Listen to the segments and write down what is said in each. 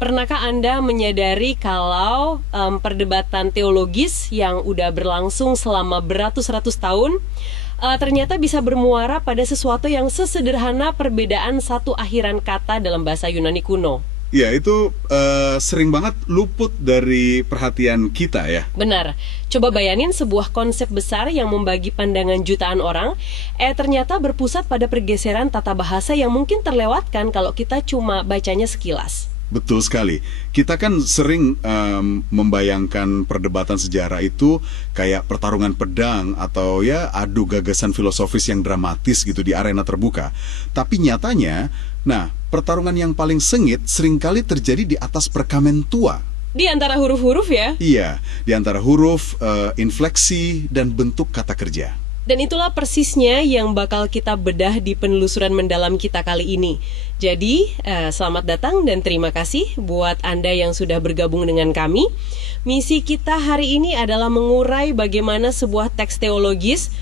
Pernahkah Anda menyadari kalau perdebatan teologis yang udah berlangsung selama beratus-ratus tahun ternyata bisa bermuara pada sesuatu yang sesederhana perbedaan satu akhiran kata dalam bahasa Yunani kuno? Ya, itu sering banget luput dari perhatian kita ya. Benar. Coba bayanin sebuah konsep besar yang membagi pandangan jutaan orang, ternyata berpusat pada pergeseran tata bahasa yang mungkin terlewatkan kalau kita cuma bacanya sekilas. Betul sekali. Kita kan sering membayangkan perdebatan sejarah itu kayak pertarungan pedang atau ya adu gagasan filosofis yang dramatis gitu di arena terbuka. Tapi nyatanya, pertarungan yang paling sengit seringkali terjadi di atas perkamen tua. Di antara huruf-huruf ya? Iya, di antara huruf, infleksi, dan bentuk kata kerja. Dan itulah persisnya yang bakal kita bedah di penelusuran mendalam kita kali ini. Jadi, selamat datang dan terima kasih buat Anda yang sudah bergabung dengan kami. Misi kita hari ini adalah mengurai bagaimana sebuah teks teologis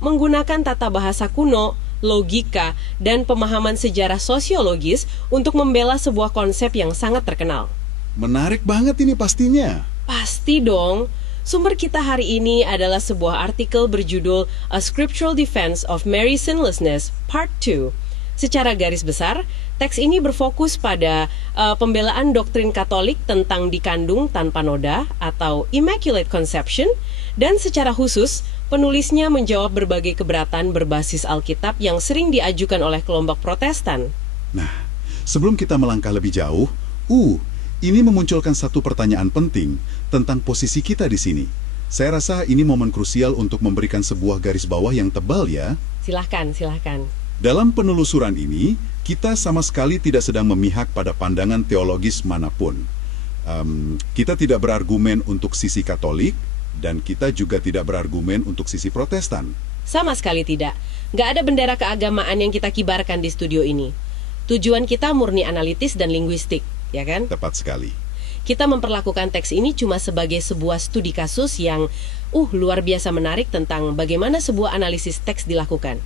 menggunakan tata bahasa kuno, logika, dan pemahaman sejarah sosiologis untuk membela sebuah konsep yang sangat terkenal. Menarik banget ini pastinya. Pasti dong. Sumber kita hari ini adalah sebuah artikel berjudul A Scriptural Defense of Mary's Sinlessness, Part 2. Secara garis besar, teks ini berfokus pada pembelaan doktrin Katolik tentang dikandung tanpa noda atau Immaculate Conception, dan secara khusus, penulisnya menjawab berbagai keberatan berbasis Alkitab yang sering diajukan oleh kelompok Protestan. Nah, sebelum kita melangkah lebih jauh, ini memunculkan satu pertanyaan penting tentang posisi kita di sini. Saya rasa ini momen krusial untuk memberikan sebuah garis bawah yang tebal ya. Silahkan. Dalam penelusuran ini, kita sama sekali tidak sedang memihak pada pandangan teologis manapun. Kita tidak berargumen untuk sisi Katolik, dan kita juga tidak berargumen untuk sisi Protestan. Sama sekali tidak. Nggak ada bendera keagamaan yang kita kibarkan di studio ini. Tujuan kita murni analitis dan linguistik. Ya kan? Tepat sekali. Kita memperlakukan teks ini cuma sebagai sebuah studi kasus yang luar biasa menarik tentang bagaimana sebuah analisis teks dilakukan.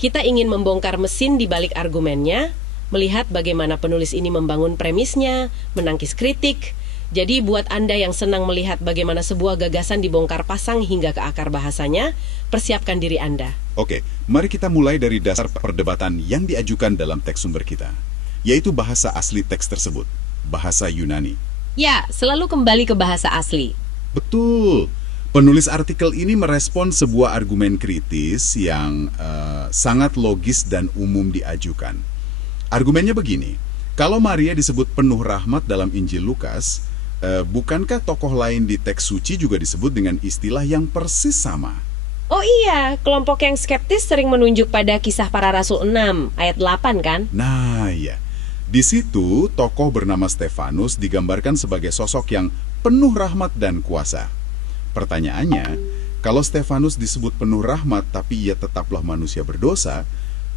Kita ingin membongkar mesin di balik argumennya, melihat bagaimana penulis ini membangun premisnya, menangkis kritik. Jadi buat Anda yang senang melihat bagaimana sebuah gagasan dibongkar pasang hingga ke akar bahasanya, persiapkan diri Anda. Oke, mari kita mulai dari dasar perdebatan yang diajukan dalam teks sumber kita, yaitu bahasa asli teks tersebut, bahasa Yunani. Ya, selalu kembali ke bahasa asli. Betul. Penulis artikel ini merespon sebuah argumen kritis yang sangat logis dan umum diajukan. Argumennya begini, kalau Maria disebut penuh rahmat dalam Injil Lukas, bukankah tokoh lain di teks suci juga disebut dengan istilah yang persis sama? Oh iya, kelompok yang skeptis sering menunjuk pada Kisah Para Rasul 6, ayat 8 kan? Nah, ya. Di situ, tokoh bernama Stefanus digambarkan sebagai sosok yang penuh rahmat dan kuasa. Pertanyaannya, kalau Stefanus disebut penuh rahmat tapi ia tetaplah manusia berdosa,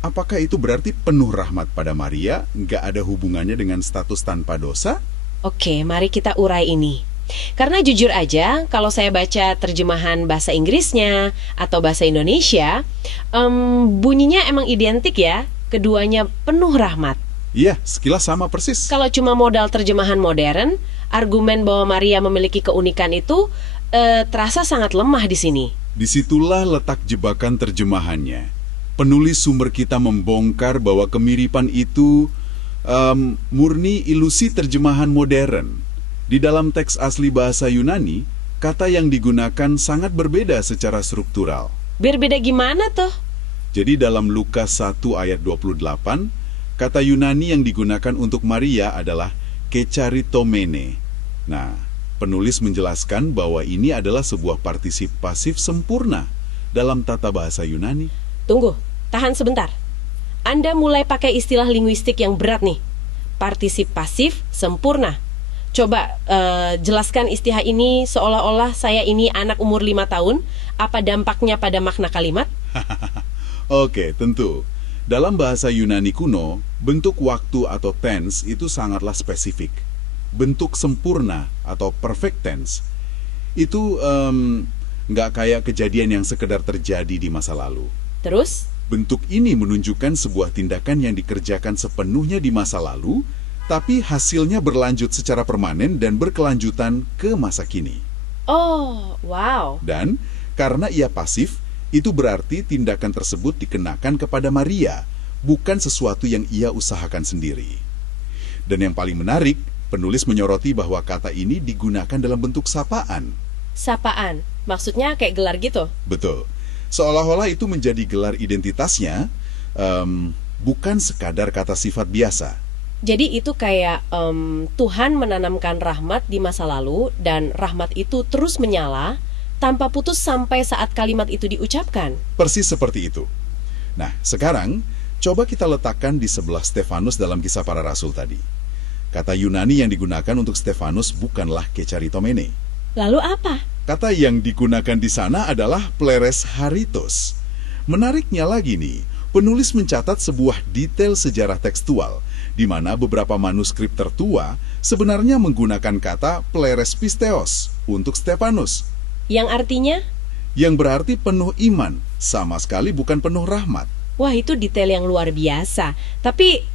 apakah itu berarti penuh rahmat pada Maria nggak ada hubungannya dengan status tanpa dosa? Oke, mari kita urai ini. Karena jujur aja, kalau saya baca terjemahan bahasa Inggrisnya atau bahasa Indonesia, bunyinya emang identik ya, keduanya penuh rahmat. Iya, sekilas sama persis. Kalau cuma modal terjemahan modern, argumen bahwa Maria memiliki keunikan itu terasa sangat lemah di sini. Disitulah letak jebakan terjemahannya. Penulis sumber kita membongkar bahwa kemiripan itu murni ilusi terjemahan modern. Di dalam teks asli bahasa Yunani, kata yang digunakan sangat berbeda secara struktural. Berbeda gimana tuh? Jadi dalam Lukas 1 ayat 28, kata Yunani yang digunakan untuk Maria adalah kecharitomene. Nah, penulis menjelaskan bahwa ini adalah sebuah partisip pasif sempurna dalam tata bahasa Yunani. Tunggu, tahan sebentar. Anda mulai pakai istilah linguistik yang berat nih. Partisip pasif sempurna. Coba jelaskan istilah ini seolah-olah saya ini anak umur 5 tahun. Apa dampaknya pada makna kalimat? Oke, tentu. Dalam bahasa Yunani kuno, bentuk waktu atau tense itu sangatlah spesifik. Bentuk sempurna atau perfect tense itu nggak kayak kejadian yang sekedar terjadi di masa lalu. Terus? Bentuk ini menunjukkan sebuah tindakan yang dikerjakan sepenuhnya di masa lalu, tapi hasilnya berlanjut secara permanen dan berkelanjutan ke masa kini. Oh, wow. Dan karena ia pasif, itu berarti tindakan tersebut dikenakan kepada Maria, bukan sesuatu yang ia usahakan sendiri. Dan yang paling menarik, penulis menyoroti bahwa kata ini digunakan dalam bentuk sapaan. Sapaan, maksudnya kayak gelar gitu? Betul. Seolah-olah itu menjadi gelar identitasnya, bukan sekadar kata sifat biasa. Jadi itu kayak Tuhan menanamkan rahmat di masa lalu dan rahmat itu terus menyala tanpa putus sampai saat kalimat itu diucapkan. Persis seperti itu. Nah, sekarang coba kita letakkan di sebelah Stefanus dalam Kisah Para Rasul tadi. Kata Yunani yang digunakan untuk Stefanus bukanlah kecharitomene. Lalu apa? Kata yang digunakan di sana adalah pleres haritos. Menariknya lagi nih, penulis mencatat sebuah detail sejarah tekstual di mana beberapa manuskrip tertua sebenarnya menggunakan kata pleres pisteos untuk Stefanus. Yang artinya? Yang berarti penuh iman, sama sekali bukan penuh rahmat. Wah, itu detail yang luar biasa. Tapi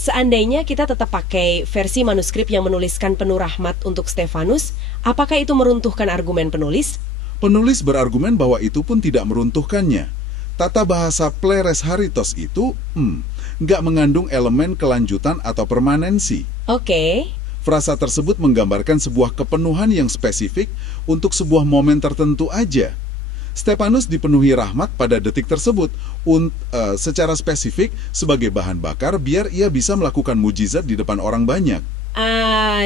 seandainya kita tetap pakai versi manuskrip yang menuliskan penuh rahmat untuk Stefanus, apakah itu meruntuhkan argumen penulis? Penulis berargumen bahwa itu pun tidak meruntuhkannya. Tata bahasa pleres haritos itu nggak mengandung elemen kelanjutan atau permanensi. Oke. Frasa tersebut menggambarkan sebuah kepenuhan yang spesifik untuk sebuah momen tertentu aja. Stefanus dipenuhi rahmat pada detik tersebut secara spesifik sebagai bahan bakar biar ia bisa melakukan mujizat di depan orang banyak.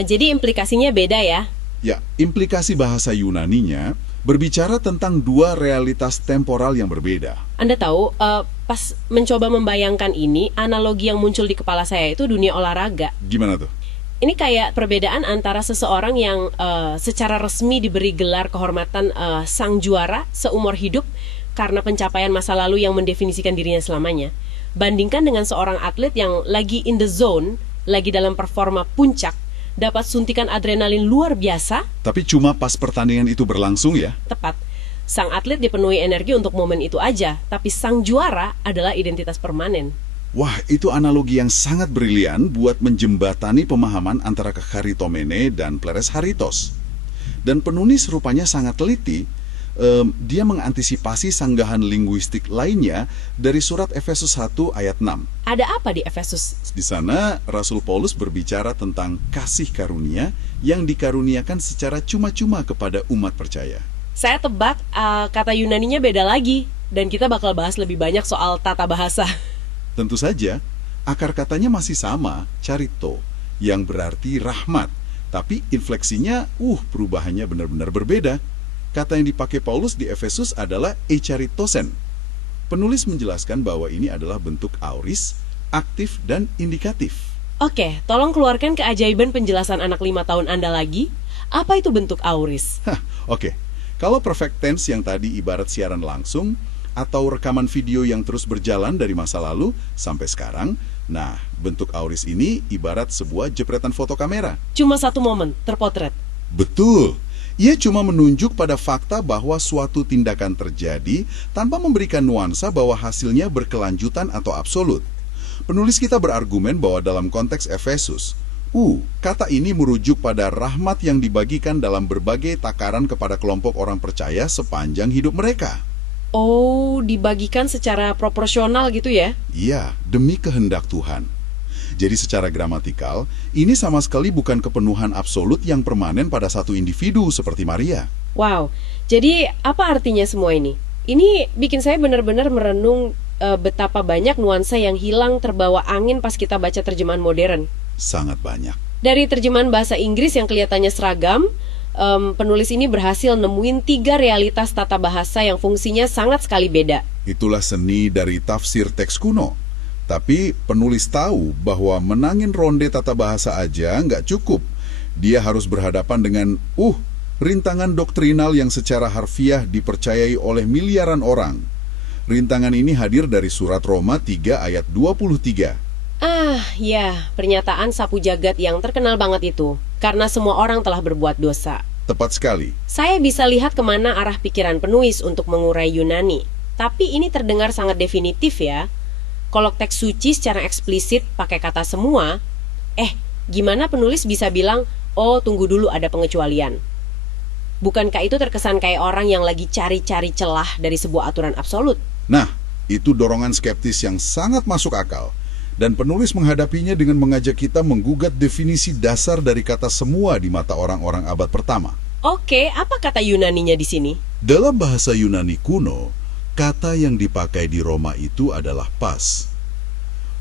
Jadi implikasinya beda ya? Ya, implikasi bahasa Yunaninya berbicara tentang dua realitas temporal yang berbeda. Anda tahu, pas mencoba membayangkan ini, analogi yang muncul di kepala saya itu dunia olahraga. Gimana tuh? Ini kayak perbedaan antara seseorang yang secara resmi diberi gelar kehormatan sang juara seumur hidup karena pencapaian masa lalu yang mendefinisikan dirinya selamanya. Bandingkan dengan seorang atlet yang lagi in the zone, lagi dalam performa puncak, dapat suntikan adrenalin luar biasa. Tapi cuma pas pertandingan itu berlangsung ya? Tepat. Sang atlet dipenuhi energi untuk momen itu aja, tapi sang juara adalah identitas permanen. Wah, itu analogi yang sangat brilian buat menjembatani pemahaman antara kecharitomene dan pleres haritos. Dan penulis rupanya sangat teliti, dia mengantisipasi sanggahan linguistik lainnya dari surat Efesus 1 ayat 6. Ada apa di Efesus? Di sana, Rasul Paulus berbicara tentang kasih karunia yang dikaruniakan secara cuma-cuma kepada umat percaya. Saya tebak kata Yunaninya beda lagi, dan kita bakal bahas lebih banyak soal tata bahasa. Tentu saja, akar katanya masih sama, charito, yang berarti rahmat. Tapi infleksinya, perubahannya benar-benar berbeda. Kata yang dipakai Paulus di Efesus adalah echaritosen. Penulis menjelaskan bahwa ini adalah bentuk auris, aktif, dan indikatif. Oke, tolong keluarkan keajaiban penjelasan anak 5 tahun Anda lagi. Apa itu bentuk auris? Oke. Kalau perfect tense yang tadi ibarat siaran langsung, atau rekaman video yang terus berjalan dari masa lalu sampai sekarang, nah, bentuk auris ini ibarat sebuah jepretan foto kamera. Cuma satu momen, terpotret. Betul. Ia cuma menunjuk pada fakta bahwa suatu tindakan terjadi tanpa memberikan nuansa bahwa hasilnya berkelanjutan atau absolut. Penulis kita berargumen bahwa dalam konteks Efesus, kata ini merujuk pada rahmat yang dibagikan dalam berbagai takaran kepada kelompok orang percaya sepanjang hidup mereka. Oh, dibagikan secara proporsional gitu ya? Iya, demi kehendak Tuhan. Jadi secara gramatikal, ini sama sekali bukan kepenuhan absolut yang permanen pada satu individu seperti Maria. Wow, jadi apa artinya semua ini? Ini bikin saya benar-benar merenung betapa banyak nuansa yang hilang terbawa angin pas kita baca terjemahan modern. Sangat banyak. Dari terjemahan bahasa Inggris yang kelihatannya seragam, penulis ini berhasil nemuin 3 realitas tata bahasa yang fungsinya sangat sekali beda. Itulah seni dari tafsir teks kuno. Tapi penulis tahu bahwa menangin ronde tata bahasa aja nggak cukup. Dia harus berhadapan dengan rintangan doktrinal yang secara harfiah dipercayai oleh miliaran orang. Rintangan ini hadir dari surat Roma 3 ayat 23. Ya, pernyataan sapu jagat yang terkenal banget itu. Karena semua orang telah berbuat dosa. Tepat sekali. Saya bisa lihat kemana arah pikiran penulis untuk mengurai Yunani. Tapi ini terdengar sangat definitif ya. Kalau teks suci secara eksplisit pakai kata semua, Gimana penulis bisa bilang, oh tunggu dulu ada pengecualian? Bukankah itu terkesan kayak orang yang lagi cari-cari celah dari sebuah aturan absolut? Nah, itu dorongan skeptis yang sangat masuk akal. Dan penulis menghadapinya dengan mengajak kita menggugat definisi dasar dari kata semua di mata orang-orang abad pertama. Oke, apa kata Yunaninya di sini? Dalam bahasa Yunani kuno, kata yang dipakai di Roma itu adalah pas.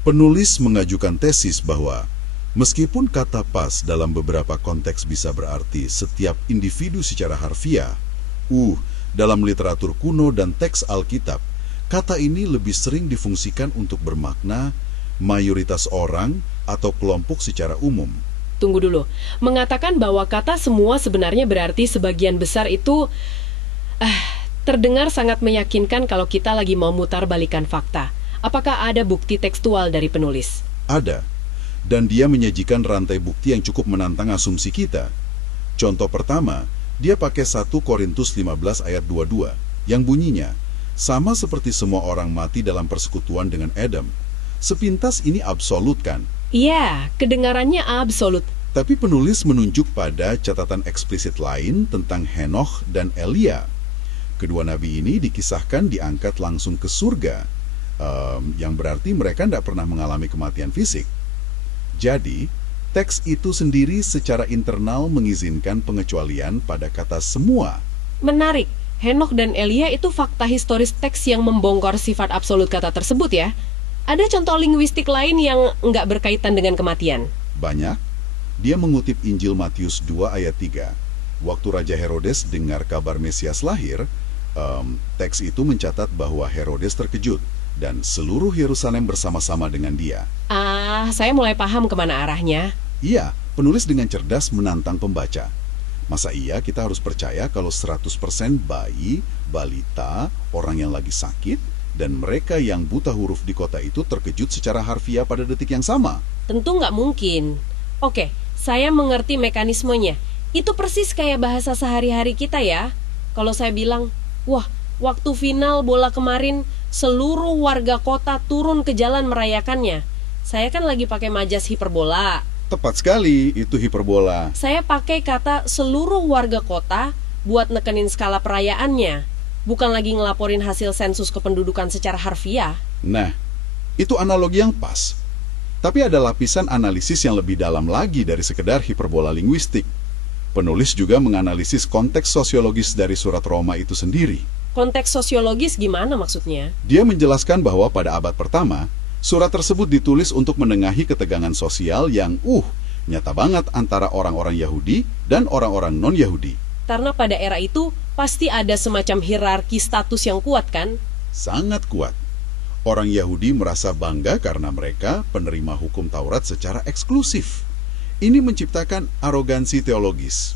Penulis mengajukan tesis bahwa meskipun kata pas dalam beberapa konteks bisa berarti setiap individu secara harfiah, dalam literatur kuno dan teks Alkitab, kata ini lebih sering difungsikan untuk bermakna mayoritas orang atau kelompok secara umum. Tunggu dulu, mengatakan bahwa kata semua sebenarnya berarti sebagian besar itu terdengar sangat meyakinkan kalau kita lagi mau mutar balikan fakta. Apakah ada bukti tekstual dari penulis? Ada, dan dia menyajikan rantai bukti yang cukup menantang asumsi kita. Contoh pertama, dia pakai 1 Korintus 15 ayat 22, yang bunyinya, sama seperti semua orang mati dalam persekutuan dengan Adam. Sepintas ini absolut kan? Iya, kedengarannya absolut. Tapi penulis menunjuk pada catatan eksplisit lain tentang Henokh dan Elia. Kedua nabi ini dikisahkan diangkat langsung ke surga, yang berarti mereka tidak pernah mengalami kematian fisik. Jadi, teks itu sendiri secara internal mengizinkan pengecualian pada kata semua. Menarik, Henokh dan Elia itu fakta historis teks yang membongkar sifat absolut kata tersebut ya. Ada contoh linguistik lain yang nggak berkaitan dengan kematian? Banyak. Dia mengutip Injil Matius 2 ayat 3. Waktu Raja Herodes dengar kabar Mesias lahir, teks itu mencatat bahwa Herodes terkejut dan seluruh Yerusalem bersama-sama dengan dia. Saya mulai paham kemana arahnya. Iya, penulis dengan cerdas menantang pembaca. Masa iya kita harus percaya kalau 100% bayi, balita, orang yang lagi sakit, dan mereka yang buta huruf di kota itu terkejut secara harfiah pada detik yang sama? Tentu nggak mungkin. Oke, saya mengerti mekanismenya. Itu persis kayak bahasa sehari-hari kita ya. Kalau saya bilang, wah, waktu final bola kemarin, seluruh warga kota turun ke jalan merayakannya. Saya kan lagi pakai majas hiperbola. Tepat sekali, itu hiperbola. Saya pakai kata seluruh warga kota buat nekenin skala perayaannya. Bukan lagi ngelaporin hasil sensus kependudukan secara harfiah. Nah, itu analogi yang pas. Tapi ada lapisan analisis yang lebih dalam lagi dari sekedar hiperbola linguistik. Penulis juga menganalisis konteks sosiologis dari surat Roma itu sendiri. Konteks sosiologis gimana maksudnya? Dia menjelaskan bahwa pada abad pertama, surat tersebut ditulis untuk menengahi ketegangan sosial yang nyata banget antara orang-orang Yahudi dan orang-orang non-Yahudi. Karena pada era itu pasti ada semacam hierarki status yang kuat kan? Sangat kuat. Orang Yahudi merasa bangga karena mereka penerima hukum Taurat secara eksklusif. Ini menciptakan arogansi teologis.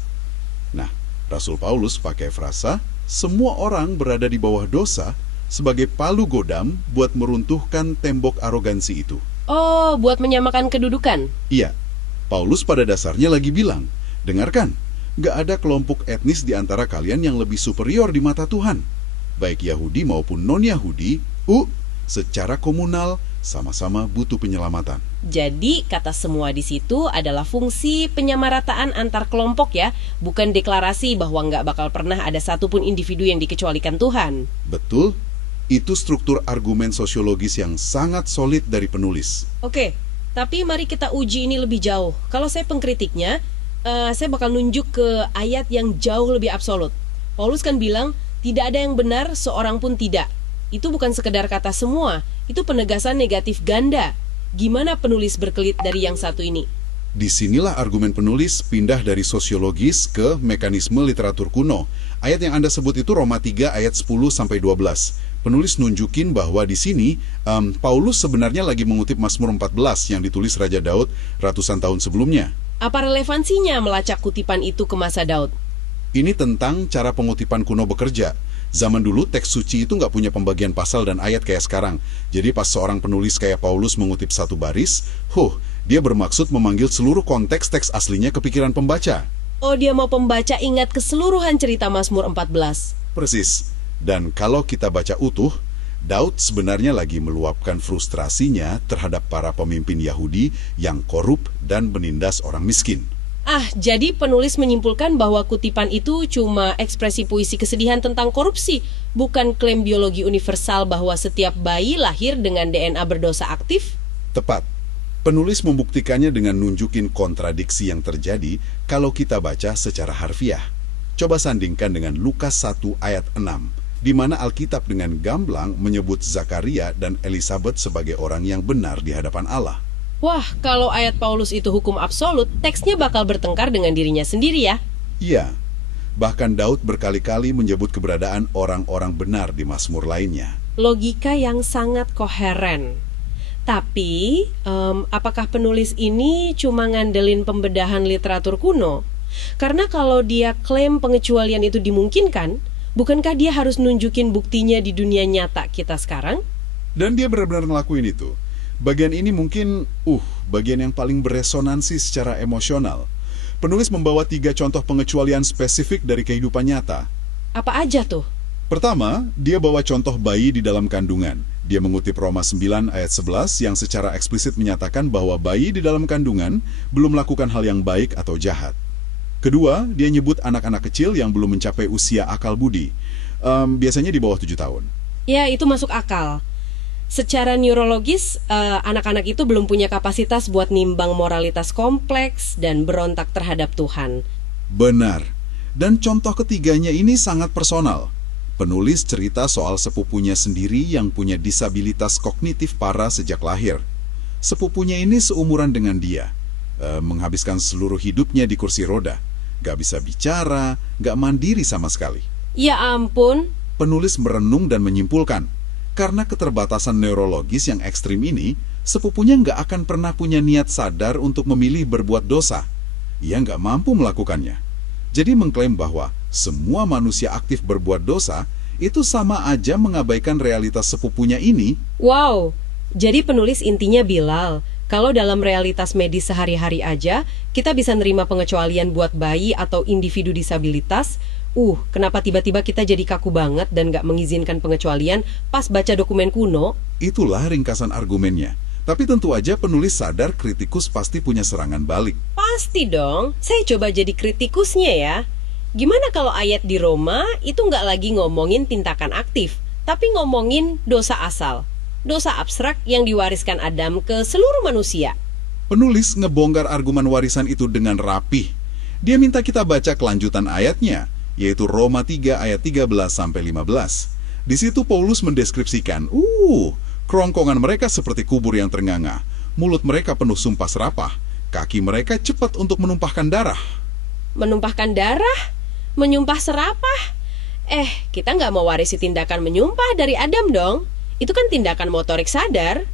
Nah, Rasul Paulus pakai frasa, semua orang berada di bawah dosa sebagai palu godam buat meruntuhkan tembok arogansi itu. Oh, buat menyamakan kedudukan? Iya, Paulus pada dasarnya lagi bilang, dengarkan, gak ada kelompok etnis di antara kalian yang lebih superior di mata Tuhan. Baik Yahudi maupun non-Yahudi, secara komunal sama-sama butuh penyelamatan. Jadi kata semua di situ adalah fungsi penyamarataan antar kelompok ya, bukan deklarasi bahwa nggak bakal pernah ada satupun individu yang dikecualikan Tuhan. Betul, itu struktur argumen sosiologis yang sangat solid dari penulis. Oke, tapi mari kita uji ini lebih jauh. Kalau saya pengkritiknya, saya bakal nunjuk ke ayat yang jauh lebih absolut. Paulus kan bilang, tidak ada yang benar, seorang pun tidak. Itu bukan sekedar kata semua, itu penegasan negatif ganda. Gimana penulis berkelit dari yang satu ini? Disinilah argumen penulis pindah dari sosiologis ke mekanisme literatur kuno. Ayat yang Anda sebut itu Roma 3 ayat 10-12. Penulis nunjukin bahwa di sini Paulus sebenarnya lagi mengutip Mazmur 14 yang ditulis Raja Daud ratusan tahun sebelumnya. Apa relevansinya melacak kutipan itu ke masa Daud? Ini tentang cara pengutipan kuno bekerja. Zaman dulu teks suci itu nggak punya pembagian pasal dan ayat kayak sekarang. Jadi pas seorang penulis kayak Paulus mengutip satu baris, dia bermaksud memanggil seluruh konteks teks aslinya ke pikiran pembaca. Oh, dia mau pembaca ingat keseluruhan cerita Mazmur 14. Persis. Dan kalau kita baca utuh, Daud sebenarnya lagi meluapkan frustrasinya terhadap para pemimpin Yahudi yang korup dan menindas orang miskin. Jadi penulis menyimpulkan bahwa kutipan itu cuma ekspresi puisi kesedihan tentang korupsi, bukan klaim biologi universal bahwa setiap bayi lahir dengan DNA berdosa aktif? Tepat. Penulis membuktikannya dengan nunjukin kontradiksi yang terjadi kalau kita baca secara harfiah. Coba sandingkan dengan Lukas 1 ayat 6, di mana Alkitab dengan gamblang menyebut Zakaria dan Elisabet sebagai orang yang benar di hadapan Allah. Wah, kalau ayat Paulus itu hukum absolut, teksnya bakal bertengkar dengan dirinya sendiri ya? Iya, bahkan Daud berkali-kali menyebut keberadaan orang-orang benar di Mazmur lainnya. Logika yang sangat koheren. Tapi, apakah penulis ini cuma ngandelin pembedahan literatur kuno? Karena kalau dia klaim pengecualian itu dimungkinkan, bukankah dia harus nunjukin buktinya di dunia nyata kita sekarang? Dan dia benar-benar ngelakuin itu. Bagian ini mungkin, bagian yang paling beresonansi secara emosional. Penulis membawa 3 contoh pengecualian spesifik dari kehidupan nyata. Apa aja tuh? Pertama, dia bawa contoh bayi di dalam kandungan. Dia mengutip Roma 9 ayat 11 yang secara eksplisit menyatakan bahwa bayi di dalam kandungan belum melakukan hal yang baik atau jahat. Kedua, dia nyebut anak-anak kecil yang belum mencapai usia akal budi. Biasanya di bawah 7 tahun. Ya, itu masuk akal. Secara neurologis, anak-anak itu belum punya kapasitas buat nimbang moralitas kompleks dan berontak terhadap Tuhan. Benar. Dan contoh ketiganya ini sangat personal. Penulis cerita soal sepupunya sendiri yang punya disabilitas kognitif parah sejak lahir. Sepupunya ini seumuran dengan dia, menghabiskan seluruh hidupnya di kursi roda. Gak bisa bicara, gak mandiri sama sekali. Ya ampun. Penulis merenung dan menyimpulkan, karena keterbatasan neurologis yang ekstrim ini, sepupunya gak akan pernah punya niat sadar untuk memilih berbuat dosa. Ia gak mampu melakukannya. Jadi mengklaim bahwa semua manusia aktif berbuat dosa itu sama aja mengabaikan realitas sepupunya ini. Wow, jadi penulis intinya Bilal, kalau dalam realitas medis sehari-hari aja, kita bisa nerima pengecualian buat bayi atau individu disabilitas. Kenapa tiba-tiba kita jadi kaku banget dan gak mengizinkan pengecualian pas baca dokumen kuno? Itulah ringkasan argumennya. Tapi tentu aja penulis sadar kritikus pasti punya serangan balik. Pasti dong, saya coba jadi kritikusnya ya. Gimana kalau ayat di Roma itu nggak lagi ngomongin tindakan aktif, tapi ngomongin dosa asal, dosa abstrak yang diwariskan Adam ke seluruh manusia? Penulis ngebongkar argumen warisan itu dengan rapih. Dia minta kita baca kelanjutan ayatnya, yaitu Roma 3 ayat 13-15. Di situ Paulus mendeskripsikan, kerongkongan mereka seperti kubur yang ternganga, mulut mereka penuh sumpah serapah, kaki mereka cepat untuk menumpahkan darah. Menumpahkan darah? Menyumpah serapah? Kita nggak mau warisi tindakan menyumpah dari Adam dong. Itu kan tindakan motorik sadar.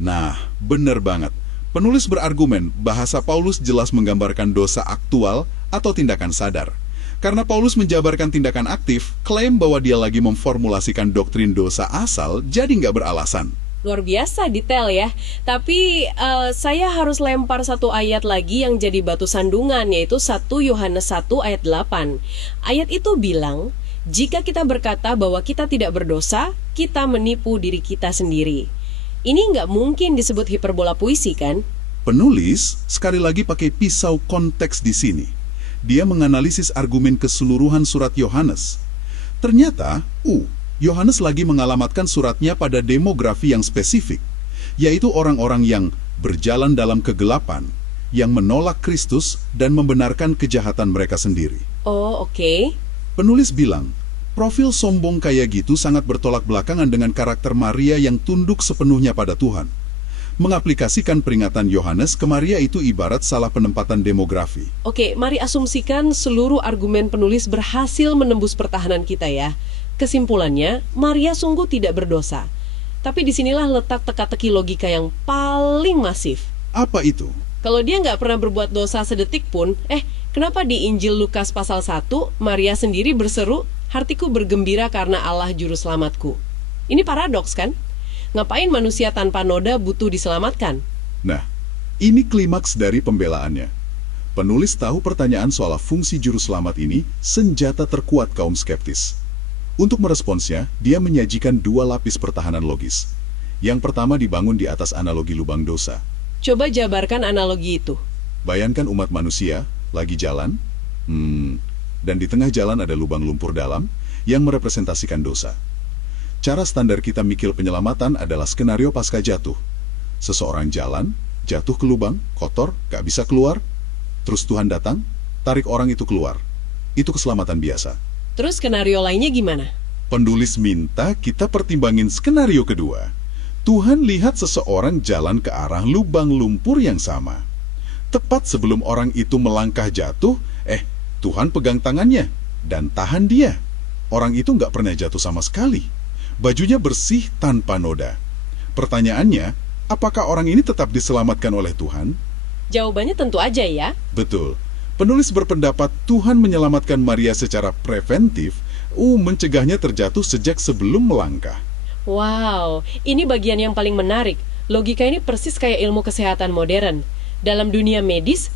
Nah, bener banget. Penulis berargumen bahasa Paulus jelas menggambarkan dosa aktual atau tindakan sadar. Karena Paulus menjabarkan tindakan aktif, klaim bahwa dia lagi memformulasikan doktrin dosa asal jadi nggak beralasan. Luar biasa detail ya. Tapi saya harus lempar satu ayat lagi yang jadi batu sandungan, yaitu 1 Yohanes 1 ayat 8. Ayat itu bilang, jika kita berkata bahwa kita tidak berdosa, kita menipu diri kita sendiri. Ini nggak mungkin disebut hiperbola puisi kan? Penulis sekali lagi pakai pisau konteks di sini. Dia menganalisis argumen keseluruhan surat Yohanes. Ternyata, Yohanes lagi mengalamatkan suratnya pada demografi yang spesifik, yaitu orang-orang yang berjalan dalam kegelapan, yang menolak Kristus dan membenarkan kejahatan mereka sendiri. Oh, oke. Penulis bilang, profil sombong kayak gitu sangat bertolak belakangan dengan karakter Maria yang tunduk sepenuhnya pada Tuhan. Mengaplikasikan peringatan Yohanes ke Maria itu ibarat salah penempatan demografi. Oke, mari asumsikan seluruh argumen penulis berhasil menembus pertahanan kita ya. Kesimpulannya, Maria sungguh tidak berdosa. Tapi disinilah letak teka-teki logika yang paling masif. Apa itu? Kalau dia nggak pernah berbuat dosa sedetik pun, kenapa di Injil Lukas pasal 1, Maria sendiri berseru, "Hatiku bergembira karena Allah juru selamatku." Ini paradoks kan? Ngapain manusia tanpa noda butuh diselamatkan? Nah, ini klimaks dari pembelaannya. Penulis tahu pertanyaan soal fungsi juru selamat ini senjata terkuat kaum skeptis. Untuk meresponsnya, dia menyajikan dua lapis pertahanan logis. Yang pertama dibangun di atas analogi lubang dosa. Coba jabarkan analogi itu. Bayangkan umat manusia lagi jalan, dan di tengah jalan ada lubang lumpur dalam yang merepresentasikan dosa. Cara standar kita mikir penyelamatan adalah skenario pasca jatuh. Seseorang jalan, jatuh ke lubang, kotor, gak bisa keluar. Terus Tuhan datang, tarik orang itu keluar. Itu keselamatan biasa. Terus skenario lainnya gimana? Penulis minta kita pertimbangin skenario kedua. Tuhan lihat seseorang jalan ke arah lubang lumpur yang sama. Tepat sebelum orang itu melangkah jatuh, Tuhan pegang tangannya dan tahan dia. Orang itu nggak pernah jatuh sama sekali. Bajunya bersih tanpa noda. Pertanyaannya, apakah orang ini tetap diselamatkan oleh Tuhan? Jawabannya tentu aja ya. Betul. Penulis berpendapat Tuhan menyelamatkan Maria secara preventif, mencegahnya terjatuh sejak sebelum melangkah. Wow, ini bagian yang paling menarik. Logika ini persis kayak ilmu kesehatan modern. Dalam dunia medis,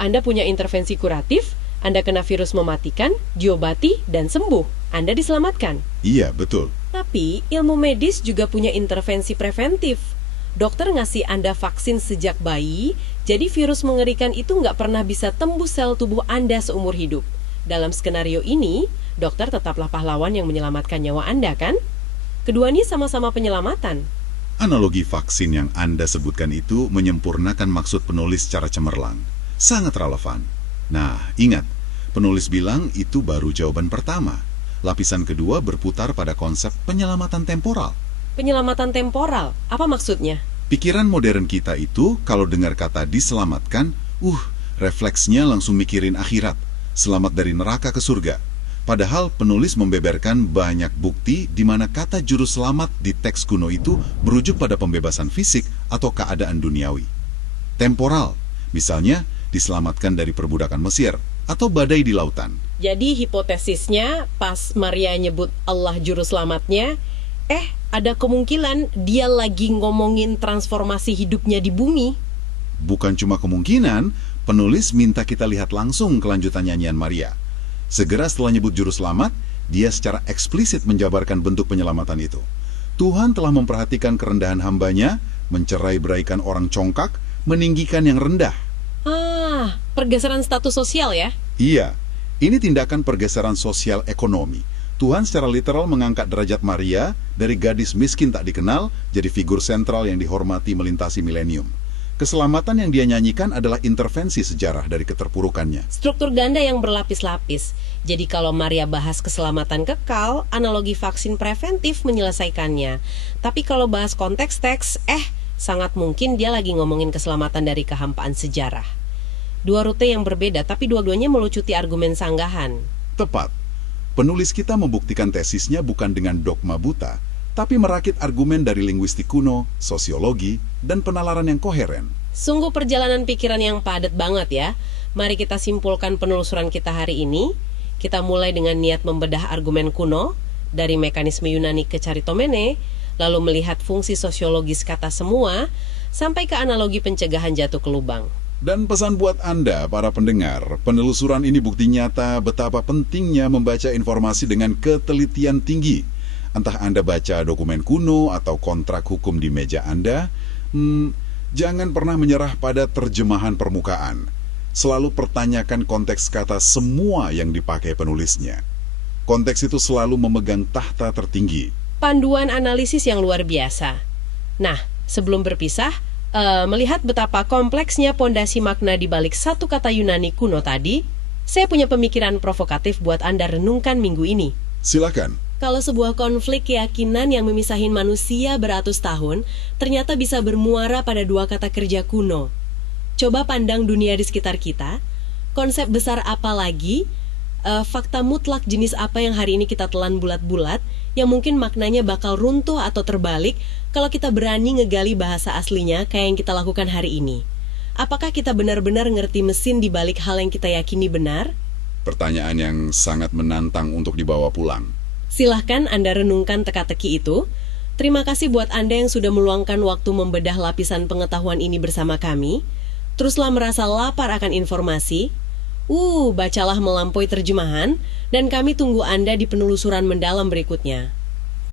Anda punya intervensi kuratif, Anda kena virus mematikan, diobati, dan sembuh. Anda diselamatkan. Iya, betul. Tapi ilmu medis juga punya intervensi preventif. Dokter ngasih Anda vaksin sejak bayi, jadi virus mengerikan itu nggak pernah bisa tembus sel tubuh Anda seumur hidup. Dalam skenario ini, dokter tetaplah pahlawan yang menyelamatkan nyawa Anda, kan? Keduanya sama-sama penyelamatan. Analogi vaksin yang Anda sebutkan itu menyempurnakan maksud penulis secara cemerlang. Sangat relevan. Nah, ingat, penulis bilang itu baru jawaban pertama. Lapisan kedua berputar pada konsep penyelamatan temporal. Penyelamatan temporal, apa maksudnya? Pikiran modern kita itu kalau dengar kata diselamatkan, refleksnya langsung mikirin akhirat, selamat dari neraka ke surga. Padahal penulis membeberkan banyak bukti di mana kata juru selamat di teks kuno itu merujuk pada pembebasan fisik atau keadaan duniawi. Temporal, misalnya diselamatkan dari perbudakan Mesir atau badai di lautan. Jadi hipotesisnya pas Maria nyebut Allah juru selamatnya, ada kemungkinan dia lagi ngomongin transformasi hidupnya di bumi. Bukan cuma kemungkinan, penulis minta kita lihat langsung kelanjutan nyanyian Maria. Segera setelah nyebut juru selamat, dia secara eksplisit menjabarkan bentuk penyelamatan itu. Tuhan telah memperhatikan kerendahan hambanya, mencerai-beraikan orang congkak, meninggikan yang rendah. Pergeseran status sosial ya? Iya, ini tindakan pergeseran sosial ekonomi. Tuhan secara literal mengangkat derajat Maria dari gadis miskin tak dikenal jadi figur sentral yang dihormati melintasi milenium. Keselamatan yang dia nyanyikan adalah intervensi sejarah dari keterpurukannya. Struktur ganda yang berlapis-lapis. Jadi kalau Maria bahas keselamatan kekal, analogi vaksin preventif menyelesaikannya. Tapi kalau bahas konteks teks, sangat mungkin dia lagi ngomongin keselamatan dari kehampaan sejarah. Dua rute yang berbeda, tapi dua-duanya melucuti argumen sanggahan. Tepat. Penulis kita membuktikan tesisnya bukan dengan dogma buta, tapi merakit argumen dari linguistik kuno, sosiologi, dan penalaran yang koheren. Sungguh perjalanan pikiran yang padat banget ya. Mari kita simpulkan penelusuran kita hari ini. Kita mulai dengan niat membedah argumen kuno, dari mekanisme Yunani ke Caritomene, lalu melihat fungsi sosiologis kata semua, sampai ke analogi pencegahan jatuh ke lubang. Dan pesan buat Anda, para pendengar, penelusuran ini bukti nyata betapa pentingnya membaca informasi dengan ketelitian tinggi. Entah Anda baca dokumen kuno atau kontrak hukum di meja Anda, jangan pernah menyerah pada terjemahan permukaan. Selalu pertanyakan konteks kata semua yang dipakai penulisnya. Konteks itu selalu memegang tahta tertinggi. Panduan analisis yang luar biasa. Nah, sebelum berpisah, melihat betapa kompleksnya pondasi makna di balik satu kata Yunani kuno tadi, saya punya pemikiran provokatif buat Anda renungkan minggu ini. Silakan. Kalau sebuah konflik keyakinan yang memisahin manusia beratus tahun, ternyata bisa bermuara pada dua kata kerja kuno. Coba pandang dunia di sekitar kita, konsep besar apa lagi, fakta mutlak jenis apa yang hari ini kita telan bulat-bulat, yang mungkin maknanya bakal runtuh atau terbalik kalau kita berani ngegali bahasa aslinya kayak yang kita lakukan hari ini. Apakah kita benar-benar ngerti mesin di balik hal yang kita yakini benar? Pertanyaan yang sangat menantang untuk dibawa pulang. Silahkan Anda renungkan teka-teki itu. Terima kasih buat Anda yang sudah meluangkan waktu membedah lapisan pengetahuan ini bersama kami. Teruslah merasa lapar akan informasi. Bacalah melampaui terjemahan, dan kami tunggu Anda di penelusuran mendalam berikutnya.